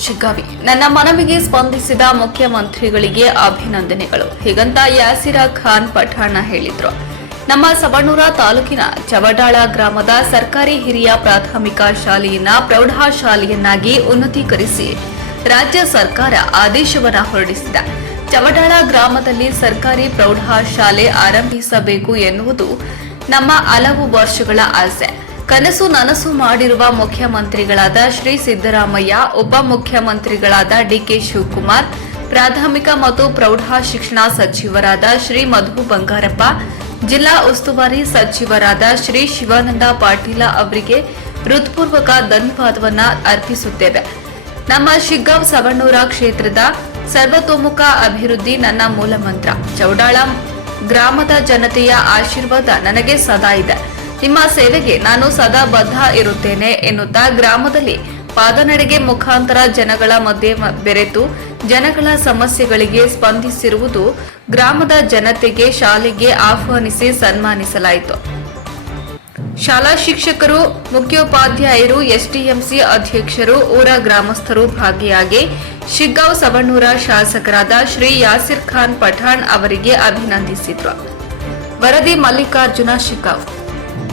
ಶಿಗ್ಗಾವಿ. ನನ್ನ ಮನವಿಗೆ ಸ್ಪಂದಿಸಿದ ಮುಖ್ಯಮಂತ್ರಿಗಳಿಗೆ ಅಭಿನಂದನೆಗಳು. ಹೀಗಂತ ಯಾಸಿರಾ ಖಾನ್ ಪಠಾಣ ಹೇಳಿದ್ರು. ನಮ್ಮ ಸವಣೂರ ತಾಲೂಕಿನ ಚವಡಾಳ ಗ್ರಾಮದ ಸರ್ಕಾರಿ ಹಿರಿಯ ಪ್ರಾಥಮಿಕ ಶಾಲೆಯನ್ನ ಪ್ರೌಢಶಾಲೆಯನ್ನಾಗಿ ಉನ್ನತೀಕರಿಸಿ ರಾಜ್ಯ ಸರ್ಕಾರ ಆದೇಶವನ್ನ ಹೊರಡಿಸಿದೆ. ಚವಡಾಳ ಗ್ರಾಮದಲ್ಲಿ ಸರ್ಕಾರಿ ಪ್ರೌಢಶಾಲೆ ಆರಂಭಿಸಬೇಕು ಎನ್ನುವುದು ನಮ್ಮ ಹಲವು ವರ್ಷಗಳ ಆಸೆ. ಕನಸು ನನಸು ಮಾಡಿರುವ ಮುಖ್ಯಮಂತ್ರಿಗಳಾದ ಶ್ರೀ ಸಿದ್ದರಾಮಯ್ಯ, ಉಪ ಉಪಮುಖ್ಯಮಂತ್ರಿಗಳಾದ ಡಿಕೆ ಶಿವಕುಮಾರ್, ಪ್ರಾಥಮಿಕ ಮತ್ತು ಪ್ರೌಢ ಶಿಕ್ಷಣ ಸಚಿವರಾದ ಶ್ರೀ ಮಧು ಬಂಗಾರಪ್ಪ, ಜಿಲ್ಲಾ ಉಸ್ತುವಾರಿ ಸಚಿವರಾದ ಶ್ರೀ ಶಿವಾನಂದ ಪಾಟೀಲ ಅವರಿಗೆ ಹೃತ್ಪೂರ್ವಕ ಧನ್ಯವಾದವನ್ನು ಅರ್ಪಿಸುತ್ತೇವೆ. ನಮ್ಮ ಶಿಗ್ಗಾಂವ್ ಸವಣ್ಣೂರ ಕ್ಷೇತ್ರದ ಸರ್ವತೋಮುಖ ಅಭಿವೃದ್ಧಿ ನನ್ನ ಮೂಲ ಮಂತ್ರ ಚೌಡಾಳ ಗ್ರಾಮದ ಜನತೆಯ ಆಶೀರ್ವಾದ ನನಗೆ ಸದಾ ಇದೆ. ನಿಮ್ಮ ಸೇವೆಗೆ ನಾನು ಸದಾ ಬದ್ಧ ಇರುತ್ತೇನೆ ಎನ್ನುತ್ತಾ ಗ್ರಾಮದಲ್ಲಿ ಪಾದನಡೆಗೆ ಮುಖಾಂತರ ಜನಗಳ ಮಧ್ಯೆ ಬೆರೆತು ಜನಗಳ ಸಮಸ್ಯೆಗಳಿಗೆ ಸ್ಪಂದಿಸಿರುವುದು ಗ್ರಾಮದ ಜನತೆಗೆ ಶಾಲೆಗೆ ಆಹ್ವಾನಿಸಿ ಸನ್ಮಾನಿಸಲಾಯಿತು. ಶಾಲಾ ಶಿಕ್ಷಕರು, ಮುಖ್ಯೋಪಾಧ್ಯಾಯರು, ಎಸ್ಡಿಎಂಸಿ ಅಧ್ಯಕ್ಷರು, ಊರ ಗ್ರಾಮಸ್ಥರು ಭಾಗಿಯಾಗಿ ಶಿಗ್ಗಾಂವ್ ಸವಣೂರ ಶಾಸಕರಾದ ಶ್ರೀ ಯಾಸಿರ್ ಖಾನ್ ಪಠಾಣ್ ಅವರಿಗೆ ಅಭಿನಂದಿಸಿದ್ರು. ವರದಿ ಮಲ್ಲಿಕಾರ್ಜುನ ಶಿಗ್ಗಾಂವ್.